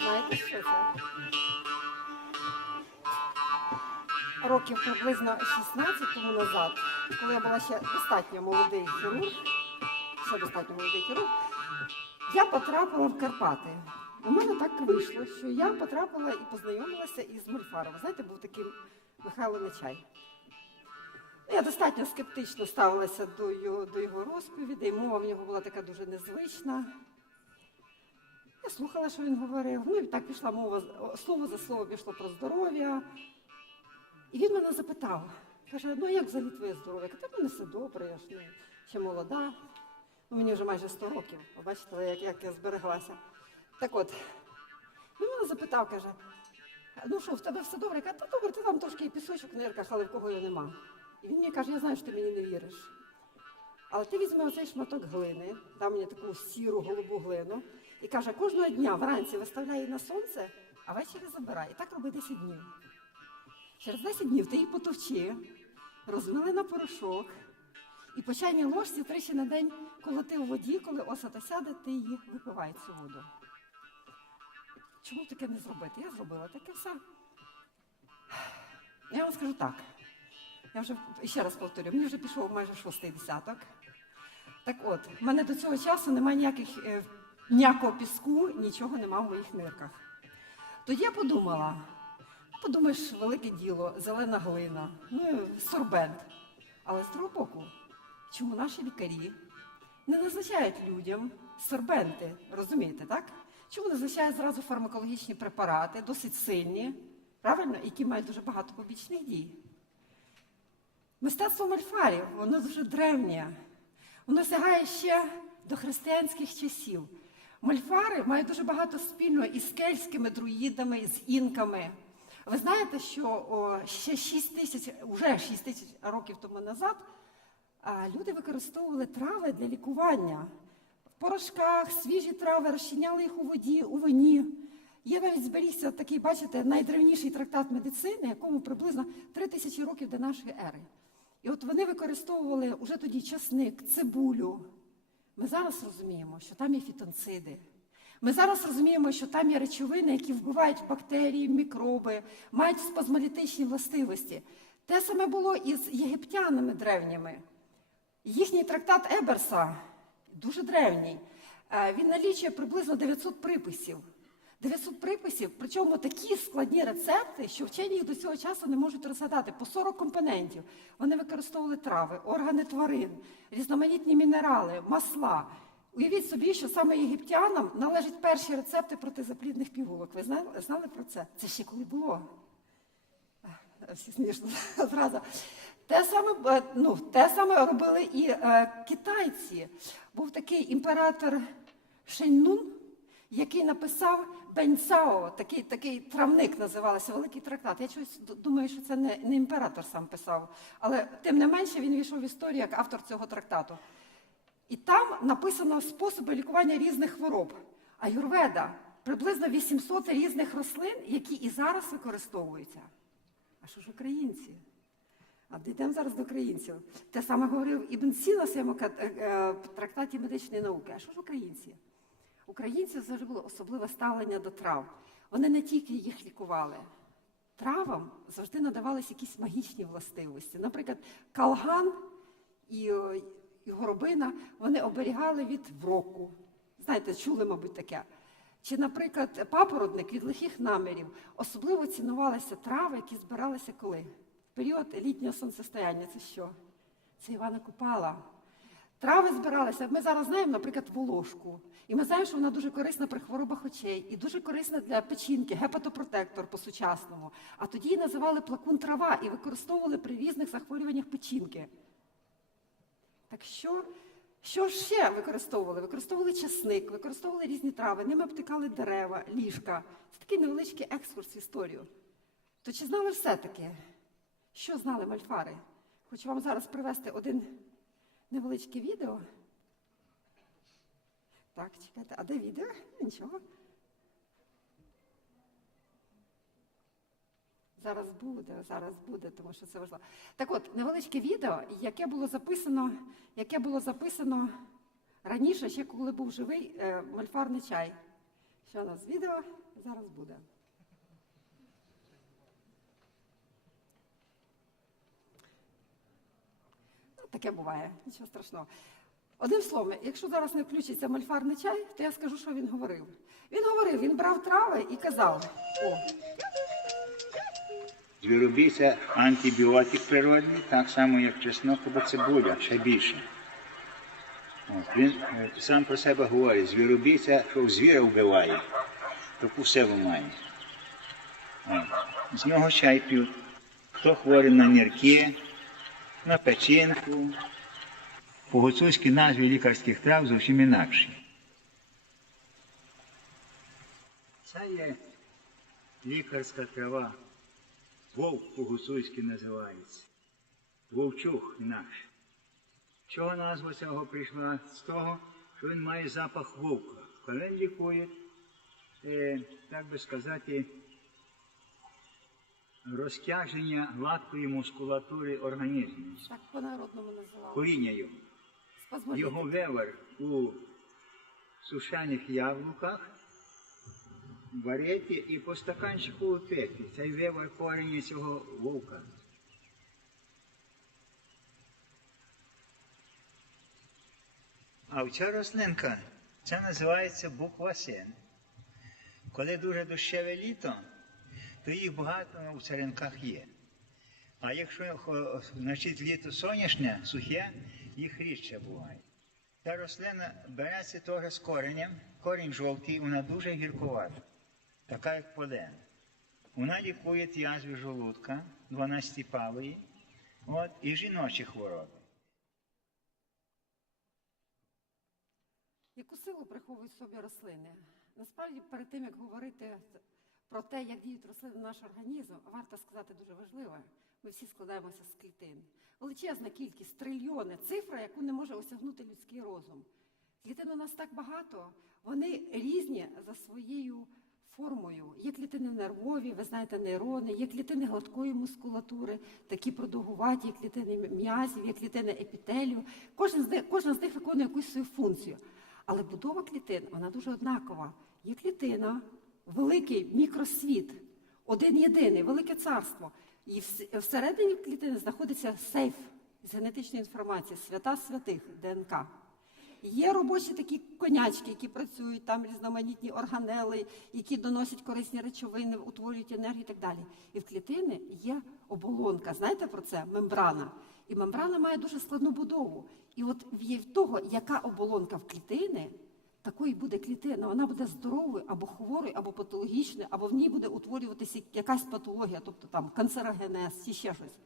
Знаєте, що це? Років приблизно 16 тому назад, коли я була ще достатньо молодий хірург, ще достатньо молодий хірург, я потрапила в Карпати. У мене так вийшло, що я потрапила і познайомилася із Мольфаром. Знаєте, був такий Михайло Нечай. Я достатньо скептично ставилася до його, до його розповідей, мова в нього була така дуже незвична. Я слухала, що він говорив. Ну і так пішла мова, слово за слово пішло про здоров'я. І він мене запитав, каже, ну як взагалі твоє здоров'я? Я кажу, в мене все добре, я ж ну, ще молода. Ну, мені вже майже 100 років. Ви Бачите, як, як я збереглася. Так от, він мене запитав, каже, ну що, в тебе все добре? Я кажу, та добре, ти там трошки і пісочок в нирках, але в кого його нема. І він мені каже, я знаю, що ти мені не віриш. Але ти візьми оцей шматок глини, дав мені таку сіру голубу глину, і каже, кожного дня вранці виставляй її на сонце, а ввечері забирай. І так роби 10 днів. Через 10 днів ти її потовчи, розмили на порошок, і по чайній ложці тричі на день колоти у воді, коли осата сяде, ти її випивай цю воду. Чому таке не зробити? Я зробила таке все. Я вам скажу так. Я вже ще раз повторю, мені вже пішов майже шостий десяток. Так от, в мене до цього часу немає ніяких е, ніякого піску, нічого нема в моїх нирках. Тоді я подумала, ну, подумаєш, велике діло, зелена глина, ну, сорбент. Але з другого боку, чому наші лікарі не назначають людям сорбенти, розумієте, так? Чому назначають зразу фармакологічні препарати, досить сильні, правильно, які мають дуже багато побічних дій? Мистецтво мальфарів, воно дуже древнє. Воно сягає ще до християнських часів. Мальфари мають дуже багато спільного із кельтськими друїдами, з інками. Ви знаєте, що о, ще 6 тисяч, вже 6 тисяч років тому назад люди використовували трави для лікування. Порошках, свіжі трави, розчиняли їх у воді, у вині. Є навіть зберігся такий, бачите, найдревніший трактат медицини, якому приблизно 3 тисячі років до нашої ери. І от вони використовували уже тоді часник, цибулю. Ми зараз розуміємо, що там є фітонциди. Ми зараз розуміємо, що там є речовини, які вбивають бактерії, мікроби, мають спазмолітичні властивості. Те саме було і з єгиптянами древніми. Їхній трактат Еберса, дуже древній, е, він налічує приблизно 900 приписів. 900 приписів, причому такі складні рецепти, що вчені їх до цього часу не можуть розгадати. По 40 компонентів. Вони використовували трави, органи тварин, різноманітні мінерали, масла. Уявіть собі, що саме єгиптянам належать перші рецепти протизаплідних пігулок. Ви знали, знали про це? Це ще коли було. Всі смішно зразу. Те саме, е, ну, те саме робили і е, китайці. Був такий імператор Шеньнун, який написав Беньцао, такий, такий травник називався, великий трактат. Я чогось думаю, що це не, не імператор сам писав, але тим не менше він війшов в історію як автор цього трактату. І там написано способи лікування різних хвороб. А юрведа приблизно 800 різних рослин, які і зараз використовуються. А що ж українці? А дійдемо зараз до українців. Те саме говорив Ібн Сіна в своєму е, е, трактаті медичної науки. А що ж українці? Українців завжди було особливе ставлення до трав. Вони не тільки їх лікували. Травам завжди надавались якісь магічні властивості. Наприклад, калган і, е, і горобина вони оберігали від вроку. Знаєте, чули, мабуть, таке. Чи, наприклад, папоротник від лихих намірів. Особливо цінувалися трави, які збиралися коли? Період літнього сонцестояння. Це що? Це Івана Купала. Трави збиралися. Ми зараз знаємо, наприклад, волошку. І ми знаємо, що вона дуже корисна при хворобах очей і дуже корисна для печінки, гепатопротектор по-сучасному. А тоді її називали плакун трава і використовували при різних захворюваннях печінки. Так що, що ще використовували? Використовували часник, використовували різні трави, ними обтикали дерева, ліжка. Це такий невеличкий екскурс в історію. То чи знали все-таки, що знали мальфари? Хочу вам зараз привести один невеличке відео. Так, чекайте, а де відео? Нічого. Зараз буде, зараз буде, тому що це важливо. Так от, невеличке відео, яке було записано, яке було записано раніше, ще коли був живий е, мольфарний чай. Що у нас відео зараз буде. Таке буває, нічого страшного. Одним словом, якщо зараз не включиться мольфарний чай, то я скажу, що він говорив. Він говорив, він брав трави і казав: о, Звіробій – антибіотик природний, так само, як чеснок або цибуля, ще більше. От, він е, сам про себе говорить, звіробій – це що звіра вбиває, таку силу має. З нього чай п'ють. Хто хворий на нірки, на печінку. По гуцульській назві лікарських трав зовсім інакші. Це є лікарська трава. Вовк по-гуцульськи називається. Вовчух інакше. Чого назва цього прийшла? З того, що він має запах вовка. Коли він лікує, е, так би сказати, розтяження гладкої мускулатури організму, так по-народному називав. коріння його. Спазмоліти. Його вивар у сушених яблуках, варити і по стаканчику пити. Цей вивар корені цього вовка. А ця рослинка, це називається буква син. Коли дуже дощеве літо, то їх багато в царинках є. А якщо значить, літо сонячне, сухе, їх рідше буває. Ця рослина береться теж з коренем. Корінь жовтий, вона дуже гіркувата, така як полен. Вона лікує язви желудка, 12-палої, от, і жіночі хвороби. Яку силу приховують собі рослини? Насправді, перед тим як говорити про те, як діють рослини в наш організм, варто сказати дуже важливе. Ми всі складаємося з клітин. Величезна кількість, трильйони, цифра, яку не може осягнути людський розум. Клітин у нас так багато, вони різні за своєю формою. Є клітини нервові, ви знаєте, нейрони, є клітини гладкої мускулатури, такі продовгуваті, є клітини м'язів, є клітини епітелію. Кожен з них, кожна з них виконує якусь свою функцію. Але будова клітин вона дуже однакова. Є клітина, великий мікросвіт, один єдиний, велике царство. І всередині клітини знаходиться сейф з генетичної інформації, свята святих, ДНК. Є робочі такі конячки, які працюють, там різноманітні органели, які доносять корисні речовини, утворюють енергію і так далі. І в клітини є оболонка. Знаєте про це? Мембрана. І мембрана має дуже складну будову. І от від того, яка оболонка в клітини, такою буде клітина. Вона буде здоровою або хворою, або патологічною, або в ній буде утворюватися якась патологія, тобто там канцерогенез чи ще щось.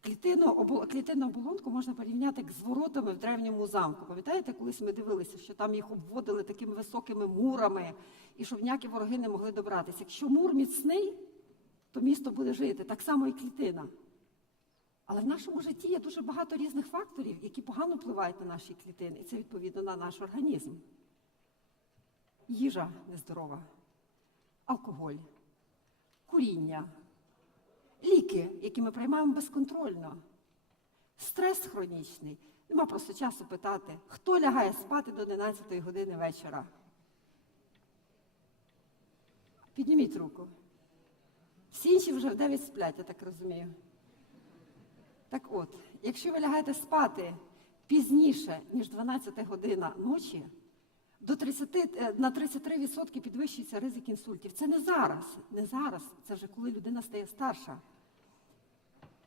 Клітинну оболонку можна порівняти з воротами в древньому замку. Пам'ятаєте, колись ми дивилися, що там їх обводили такими високими мурами, і щоб ніякі вороги не могли добратися. Якщо мур міцний, то місто буде жити, так само і клітина. Але в нашому житті є дуже багато різних факторів, які погано впливають на наші клітини, і це відповідно на наш організм. Їжа нездорова, алкоголь, куріння, ліки, які ми приймаємо безконтрольно, стрес хронічний. Нема просто часу питати, хто лягає спати до 11 години вечора. Підніміть руку. Всі інші вже в 9 сплять, я так розумію. Так от, якщо ви лягаєте спати пізніше, ніж 12 година ночі, до 30, е, на 33% підвищується ризик інсультів. Це не зараз, не зараз, це вже коли людина стає старша.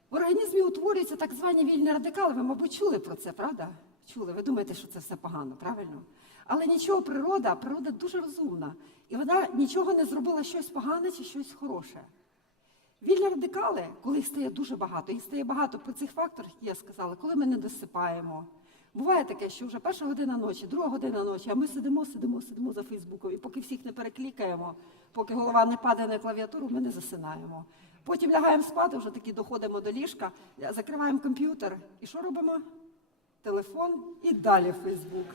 В організмі утворюються так звані вільні радикали. Ви, мабуть, чули про це, правда? Чули. Ви думаєте, що це все погано, правильно? Але нічого, природа, природа дуже розумна. І вона нічого не зробила щось погане чи щось хороше. Вільні радикали, коли їх стає дуже багато, їх стає багато по цих факторах, які я сказала, коли ми не досипаємо. Буває таке, що вже перша година ночі, друга година ночі, а ми сидимо, сидимо, сидимо за Фейсбуком. І поки всіх не переклікаємо, поки голова не падає на клавіатуру, ми не засинаємо. Потім лягаємо спати, вже таки доходимо до ліжка, закриваємо комп'ютер. І що робимо? Телефон і далі Фейсбук.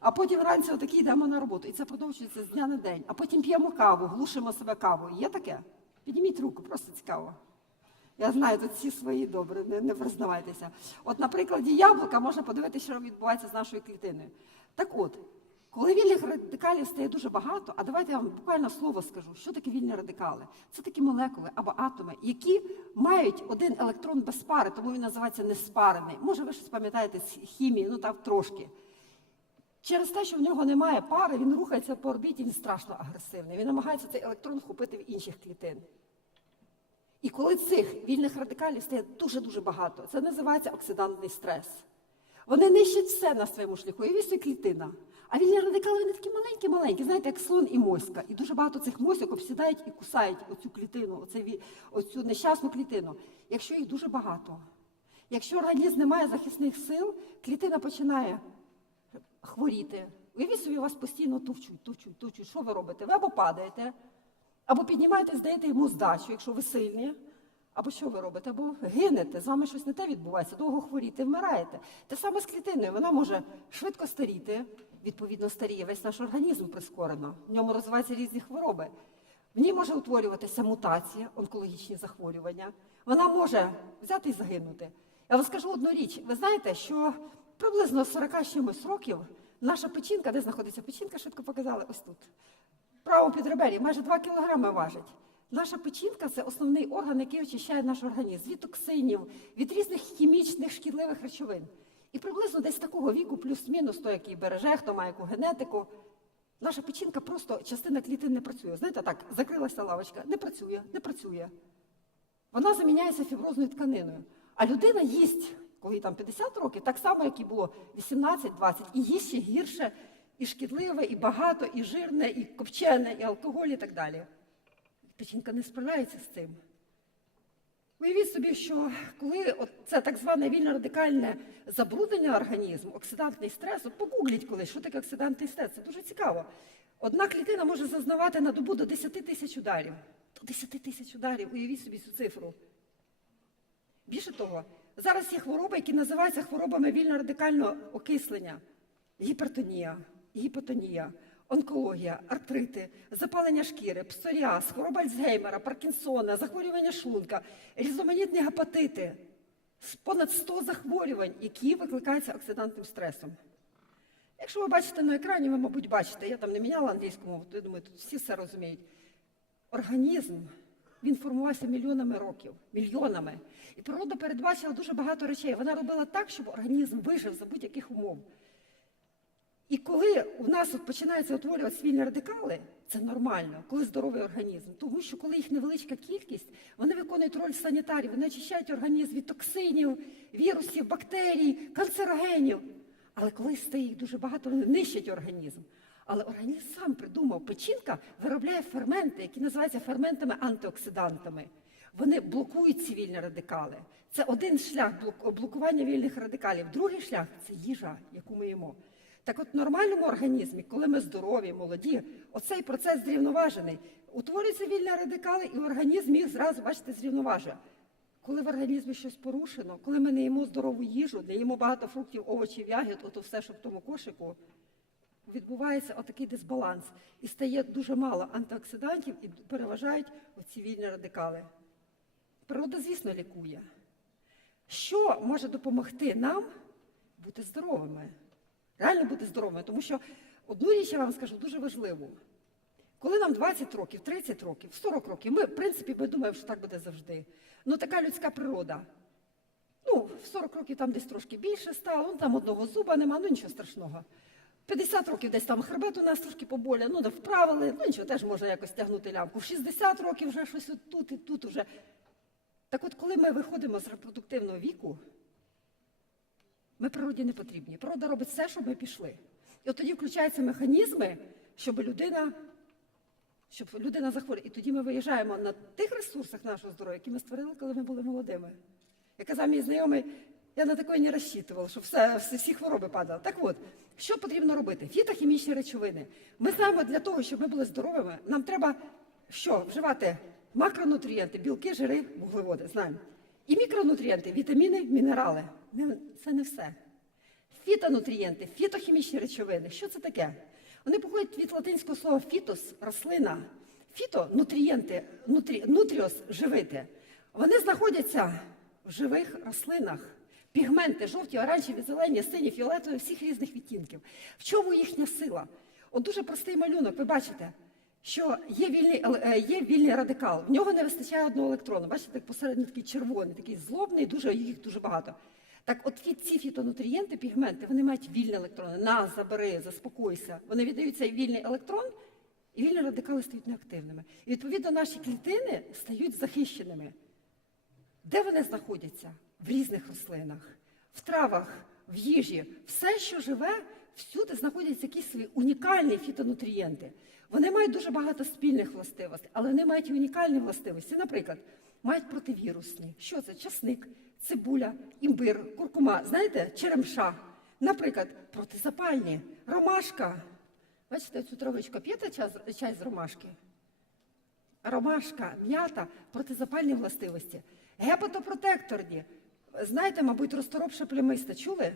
А потім вранці отакі йдемо на роботу. І це продовжується з дня на день. А потім п'ємо каву, глушимо себе кавою. Є таке? Підніміть руку, просто цікаво. Я знаю, тут всі свої добре, не, не признавайтеся. От на прикладі яблука можна подивитися, що відбувається з нашою клітиною. Так от, коли вільних радикалів стає дуже багато, а давайте я вам буквально слово скажу, що таке вільні радикали? Це такі молекули або атоми, які мають один електрон без пари, тому він називається неспарений. Може, ви щось пам'ятаєте з хімії, ну так трошки. Через те, що в нього немає пари, він рухається по орбіті, він страшно агресивний. Він намагається цей електрон вхопити в інших клітин. І коли цих вільних радикалів стає дуже-дуже багато, це називається оксидантний стрес. Вони нищать все на своєму шляху, і вісі клітина. А вільні радикали вони такі маленькі-маленькі, знаєте, як слон і моська. І дуже багато цих мосьок обсідають і кусають оцю клітину, ві- оцю нещасну клітину. Якщо їх дуже багато, якщо організм не має захисних сил, клітина починає хворіти. Уявіть собі, вас постійно товчуть, товчуть, товчуть. Що ви робите? Ви або падаєте, або піднімаєтесь, даєте йому здачу, якщо ви сильні. Або що ви робите? Або гинете, з вами щось не те відбувається, довго хворіти, вмираєте. Те саме з клітиною. Вона може швидко старіти, відповідно старіє весь наш організм прискорено. В ньому розвиваються різні хвороби. В ній може утворюватися мутація, онкологічні захворювання. Вона може взяти і загинути. Я вам скажу одну річ. Ви знаєте, що приблизно 40 чимось років наша печінка, де знаходиться печінка, швидко показали, ось тут. В правому підребері майже 2 кілограми важить. Наша печінка це основний орган, який очищає наш організм від токсинів, від різних хімічних шкідливих речовин. І приблизно десь такого віку, плюс-мінус, той, який береже, хто має яку генетику, наша печінка просто частина клітин не працює. Знаєте, так, закрилася лавочка, не працює, не працює. Вона заміняється фіброзною тканиною. А людина їсть, коли там 50 років, так само, як і було 18-20, і їсть ще гірше, і шкідливе, і багато, і жирне, і копчене, і алкоголь, і так далі. Печінка не справляється з цим. Уявіть собі, що коли це так зване вільно-радикальне забруднення організму, оксидантний стрес, от погугліть колись, що таке оксидантний стрес, це дуже цікаво. Одна клітина може зазнавати на добу до 10 тисяч ударів. До 10 тисяч ударів, уявіть собі цю цифру. Більше того, зараз є хвороби, які називаються хворобами вільно-радикального окислення, гіпертонія, гіпотонія, онкологія, артрити, запалення шкіри, псоріаз, хвороба Альцгеймера, Паркінсона, захворювання шлунка, різноманітні гепатити, понад 100 захворювань, які викликаються оксидантним стресом. Якщо ви бачите на екрані, ви, мабуть, бачите, я там не міняла англійську мову, то я думаю, тут всі все розуміють. Організм він формувався мільйонами років, мільйонами. І природа передбачила дуже багато речей. Вона робила так, щоб організм вижив за будь-яких умов. І коли у нас починаються утворюватися вільні радикали, це нормально, коли здоровий організм. Тому що коли їх невеличка кількість, вони виконують роль санітарів, вони очищають організм від токсинів, вірусів, бактерій, канцерогенів. Але коли стає їх дуже багато, вони нищать організм. Але організм сам придумав, печінка виробляє ферменти, які називаються ферментами-антиоксидантами. Вони блокують ці вільні радикали. Це один шлях блокування вільних радикалів. Другий шлях це їжа, яку ми їмо. Так от в нормальному організмі, коли ми здорові, молоді, оцей процес зрівноважений. Утворюються вільні радикали, і організм їх зразу, бачите, зрівноважує. Коли в організмі щось порушено, коли ми не їмо здорову їжу, не їмо багато фруктів, овочів, ягід, ото все, що в тому кошику, відбувається отакий дисбаланс. І стає дуже мало антиоксидантів і переважають оці вільні радикали. Природа, звісно, лікує. Що може допомогти нам бути здоровими? Реально бути здоровими, тому що одну річ я вам скажу дуже важливу. Коли нам 20 років, 30 років, 40 років, ми, в принципі, ми думаємо, що так буде завжди. Ну, така людська природа. Ну, в 40 років там десь трошки більше стало, там одного зуба нема, ну нічого страшного. 50 років десь там хребет у нас трошки поболя, ну не вправили, ну нічого, теж можна якось тягнути лямку. В 60 років вже щось тут і тут уже. Так от, коли ми виходимо з репродуктивного віку, ми природі не потрібні. Природа робить все, щоб ми пішли. І от тоді включаються механізми, щоб людина, щоб людина захворіла. І тоді ми виїжджаємо на тих ресурсах нашого здоров'я, які ми створили, коли ми були молодими. Як казав мій знайомий, я на такої не розчитував, що все, всі, всі хвороби падали. Так от, що потрібно робити? Фітохімічні речовини. Ми знаємо, для того, щоб ми були здоровими, нам треба що? Вживати макронутрієнти, білки, жири, вуглеводи, знаємо. І мікронутрієнти, вітаміни, мінерали. Це не все. Фітонутрієнти, фітохімічні речовини. Що це таке? Вони походять від латинського слова фітос рослина. Фітонутрієнти, нутрі, нутріос живити, вони знаходяться в живих рослинах. Пігменти жовті, оранжеві, зелені, сині, фіолетові, всіх різних відтінків. В чому їхня сила? От дуже простий малюнок, ви бачите, що є вільний, е, є вільний радикал. В нього не вистачає одного електрона. Бачите, так посередині такий червоний, такий злобний, дуже, їх дуже багато. Так от ці фітонутрієнти, пігменти, вони мають вільні електрони. На, забери, заспокойся. Вони віддають цей вільний електрон, і вільні радикали стають неактивними. І відповідно наші клітини стають захищеними. Де вони знаходяться? В різних рослинах, в травах, в їжі. Все, що живе, всюди знаходяться якісь свої унікальні фітонутрієнти. Вони мають дуже багато спільних властивостей, але вони мають унікальні властивості. Наприклад, мають противірусні. Що це? Часник, цибуля, імбир, куркума. Знаєте, черемша. Наприклад, протизапальні, ромашка. Бачите цю травичку? П'єте чай з- ромашки? ромашка, м'ята, протизапальні властивості. Гепатопротекторні. Знаєте, мабуть, розторопша плямиста. Чули?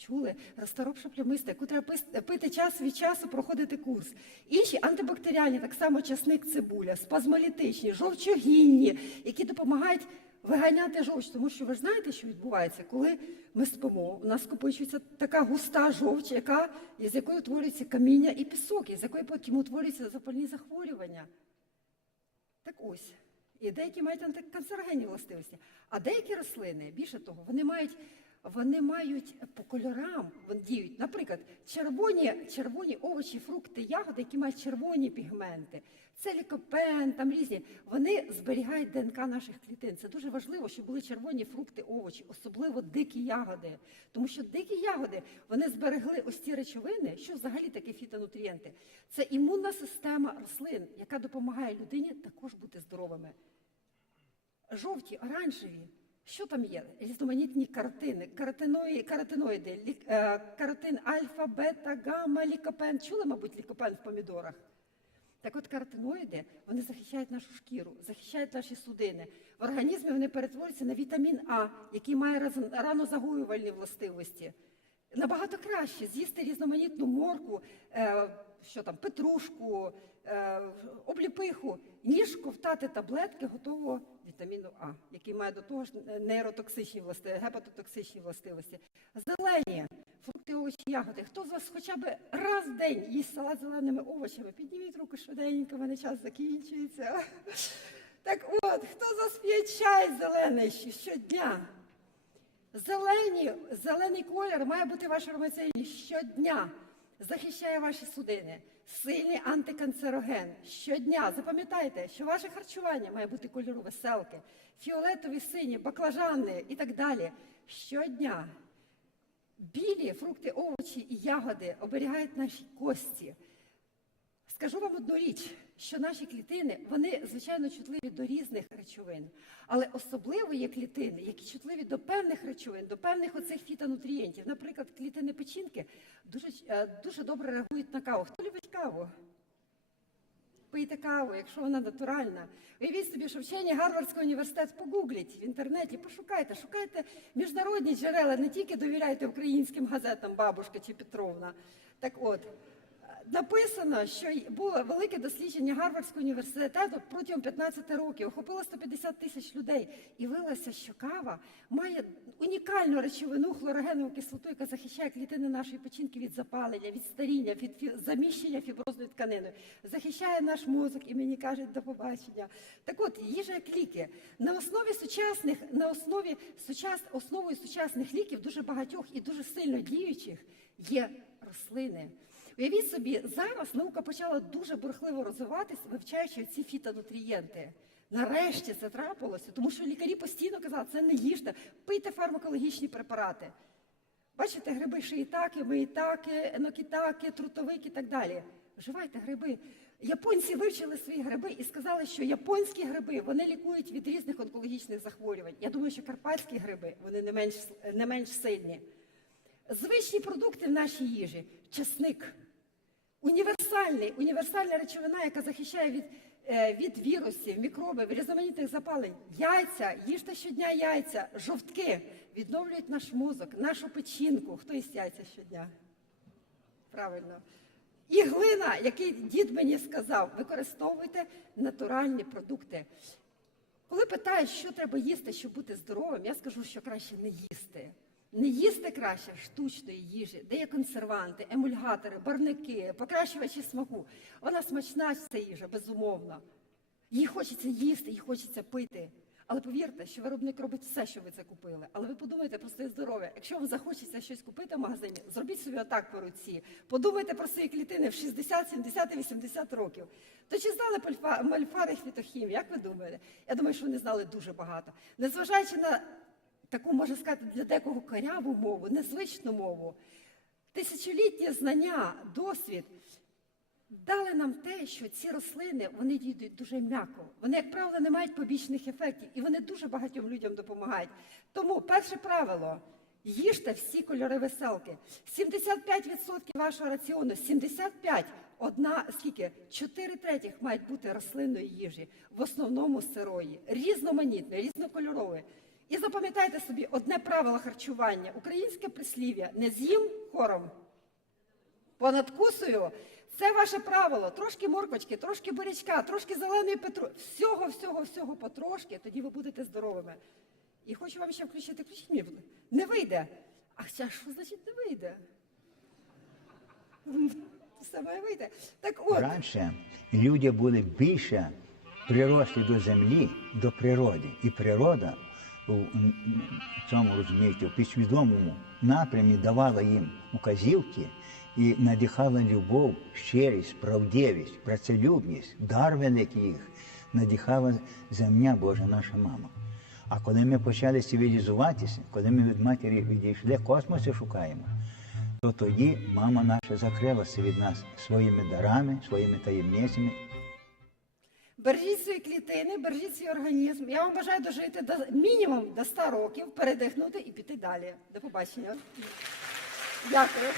Чули? Розторопша плямиста, яку треба пити час від часу, проходити курс. Інші антибактеріальні, так само часник цибуля, спазмолітичні, жовчогінні, які допомагають виганяти жовч. Тому що ви ж знаєте, що відбувається, коли ми спимо, у нас скопичується така густа жовч, яка, з якої утворюється каміння і пісок, із якої потім утворюються запальні захворювання. Так ось. І деякі мають антиканцерогенні властивості. А деякі рослини, більше того, вони мають, вони мають по кольорам вони діють. Наприклад, червоні, червоні овочі, фрукти, ягоди, які мають червоні пігменти. Це лікопен, там різні. Вони зберігають ДНК наших клітин. Це дуже важливо, щоб були червоні фрукти, овочі, особливо дикі ягоди. Тому що дикі ягоди вони зберегли ось ці речовини, що взагалі таке фітонутрієнти. Це імунна система рослин, яка допомагає людині також бути здоровими жовті, оранжеві. Що там є? Різноманітні каротини, каротиної, каротиноїди, лі, е, каротин альфа, бета, гамма, лікопен. Чули, мабуть, лікопен в помідорах? Так от каротиноїди, вони захищають нашу шкіру, захищають наші судини. В організмі вони перетворюються на вітамін А, який має ранозагоювальні властивості. Набагато краще з'їсти різноманітну морку, е, що там, петрушку, е, обліпиху, ніж ковтати таблетки готового вітаміну А, який має до того ж нейротоксичні властивості, гепатотоксичні властивості. Зелені, фрукти, овочі, ягоди. Хто з вас хоча б раз в день їсть салат зеленими овочами? Підніміть руку швиденько, в мене час закінчується. Так от, хто з вас п'є чай зелений щодня? Зелені, зелений колір має бути в вашій щодня. Захищає ваші судини. Сильний антиканцероген. Щодня. Запам'ятайте, що ваше харчування має бути кольору веселки, фіолетові, сині, баклажани і так далі. Щодня. Білі фрукти, овочі і ягоди оберігають наші кості. Скажу вам одну річ, що наші клітини, вони звичайно чутливі до різних речовин, але особливо є клітини, які чутливі до певних речовин, до певних оцих фітонутрієнтів. Наприклад, клітини печінки дуже, е, дуже добре реагують на каву. Хто любить каву? Пийте каву, якщо вона натуральна. Уявіть собі, що вчені Гарвардського університету погугліть в інтернеті, пошукайте, шукайте міжнародні джерела, не тільки довіряйте українським газетам Бабушка чи Петровна. Так от, написано, що було велике дослідження Гарвардського університету протягом 15 років, охопило 150 тисяч людей, і виявилося, що кава має унікальну речовину хлорогенову кислоту, яка захищає клітини нашої печінки від запалення, від старіння, від фі- заміщення фіброзною тканиною, захищає наш мозок, і мені кажуть до побачення. Так от, їжа як ліки. На основі сучасних, на основі сучас, основою сучасних ліків, дуже багатьох і дуже сильно діючих, є рослини. Уявіть собі, зараз наука почала дуже бурхливо розвиватися, вивчаючи ці фітонутрієнти. Нарешті це трапилося, тому що лікарі постійно казали, це не їжте, пийте фармакологічні препарати. Бачите, гриби шиїтаки, миїтаки, енокітаки, трутовики і так далі. Вживайте гриби. Японці вивчили свої гриби і сказали, що японські гриби вони лікують від різних онкологічних захворювань. Я думаю, що карпатські гриби вони не менш, не менш сильні. Звичні продукти в нашій їжі чесник. Універсальний, універсальна речовина, яка захищає від, е, від вірусів, мікробів, різноманітних запалень. Яйця, їжте щодня яйця, жовтки відновлюють наш мозок, нашу печінку. Хто їсть яйця щодня? Правильно. І глина, який дід мені сказав, використовуйте натуральні продукти. Коли питають, що треба їсти, щоб бути здоровим, я скажу, що краще не їсти. Не їсти краще штучної їжі, де є консерванти, емульгатори, барники, покращувачі смаку. Вона смачна ця їжа, безумовно. Їй хочеться їсти, їй хочеться пити. Але повірте, що виробник робить все, що ви це купили. Але ви подумайте про своє здоров'я. Якщо вам захочеться щось купити в магазині, зробіть собі отак по руці. Подумайте про свої клітини в 60, 70 і 80 років. То чи знали мальфари фітохім? Як ви думаєте? Я думаю, що вони знали дуже багато. Незважаючи на таку, можна сказати, для декого коряву мову, незвичну мову, тисячолітні знання, досвід дали нам те, що ці рослини вони діють дуже м'яко. Вони, як правило, не мають побічних ефектів, і вони дуже багатьом людям допомагають. Тому перше правило. Їжте всі кольори веселки. 75% вашого раціону, 75, одна скільки? 4 третіх мають бути рослинної їжі, в основному сирої, різноманітної, різнокольорової. І запам'ятайте собі одне правило харчування: українське прислів'я не з'їм хором, понад кусою. Це ваше правило. Трошки морквочки, трошки бурячка, трошки зеленої петру. Всього, всього, всього потрошки, тоді ви будете здоровими. І хочу вам ще включити, включіть мені. Не вийде. А ще що значить не вийде? Все має вийти. Так от, Раніше люди були більше приросли до землі, до природи. І природа м, цьому розумієте, в підсвідомому напрямі давала їм указівки і надихала любов, щирість, правдивість, працелюбність, дар великий їх, надихала земля Божа, наша мама. А коли ми почали цивілізуватися, коли ми від матері відійшли, космоси шукаємо, то тоді мама наша закрилася від нас своїми дарами, своїми таємницями. Бережіть свої клітини, бережіть свій організм. Я вам бажаю дожити до мінімум до 100 років, передихнути і піти далі. До побачення. Дякую.